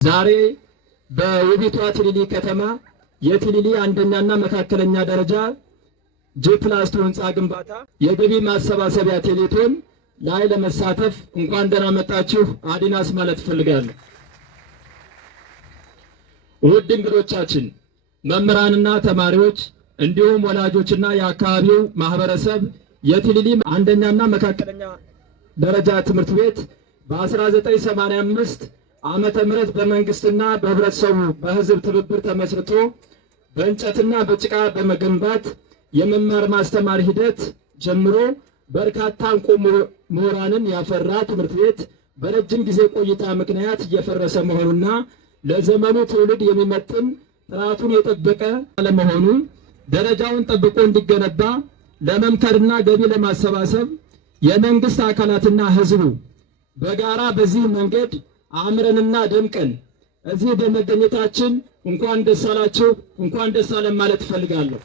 ዛሬ በውቢቷ ቲሊሊ ከተማ የቲሊሊ አንደኛና መካከለኛ ደረጃ ጂ+2 ህንፃ ግንባታ የገቢ ማሰባሰቢያ ቴሌቶን ላይ ለመሳተፍ እንኳን ደህና መጣችሁ አዲናስ ማለት ፈልጋለሁ። ውድ እንግዶቻችን፣ መምህራንና ተማሪዎች እንዲሁም ወላጆችና የአካባቢው ማህበረሰብ የቲሊሊ አንደኛና መካከለኛ ደረጃ ትምህርት ቤት በ1985 ዓመተ ምህረት በመንግስትና በህብረተሰቡ በህዝብ ትብብር ተመስርቶ በእንጨትና በጭቃ በመገንባት የመማር ማስተማር ሂደት ጀምሮ በርካታ እንቁ ምሁራንን ያፈራ ትምህርት ቤት በረጅም ጊዜ ቆይታ ምክንያት እየፈረሰ መሆኑና ለዘመኑ ትውልድ የሚመጥን ጥራቱን የጠበቀ አለመሆኑ ደረጃውን ጠብቆ እንዲገነባ ለመምከርና ገቢ ለማሰባሰብ የመንግስት አካላትና ህዝቡ በጋራ በዚህ መንገድ አምረንና ደምቀን እዚህ በመገኘታችን እንኳን ደስ አላችሁ እንኳን ደስ አለን ማለት እፈልጋለሁ።